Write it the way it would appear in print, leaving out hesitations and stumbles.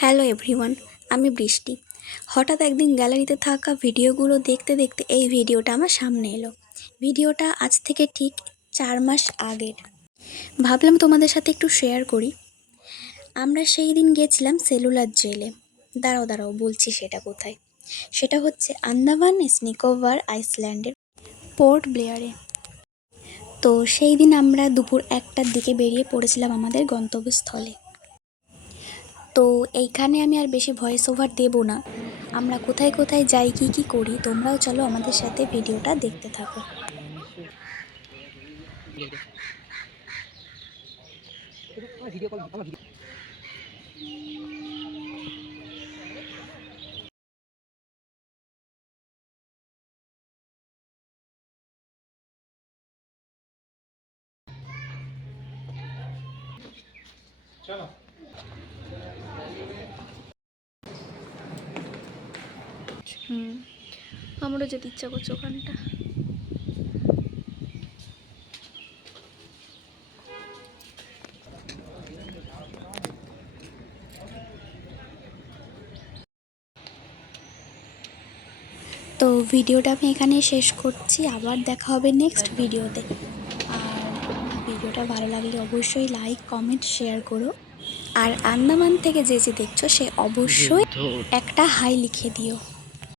Hello everyone, আমি বৃষ্টি। হঠাৎ একদিন গ্যালারিতে থাকা ভিডিওগুলো দেখতে দেখতে এই ভিডিওটা আমার সামনে এলো। ভিডিওটা আজ থেকে ঠিক 4 মাস আগের। ভাবলাম তোমাদের সাথে একটু শেয়ার করি। আমরা সেই দিন গেছিলাম সেলুলার জেলে। দাঁড়াও বলছি সেটা কোথায়। সেটা হচ্ছে আন্দামান নিকোবর আইল্যান্ডের পোর্ট ব্লেয়ারে। তো সেই দিন আমরা দুপুর 1টার দিকে বেরিয়ে পড়েছিলাম আমাদের গন্তব্যস্থলে। তো এইখানে আমি আর বেশি ভয়েস ওভার দেবো না। আমরা কোথায় কোথায় যাই, কি করি, তোমরাও চলো আমাদের সাথে ভিডিওটা দেখতে থাকো। আমারও যেতে ইচ্ছা করছে ওখানটা। তো ভিডিওটা আমি এখানেই শেষ করছি। আবার দেখা হবে নেক্সট ভিডিওতে। আর ভিডিওটা ভালো লাগলে অবশ্যই লাইক, কমেন্ট, শেয়ার করো। আর আন্দামান থেকে যে দেখছো সে অবশ্যই একটা হাই লিখে দিও।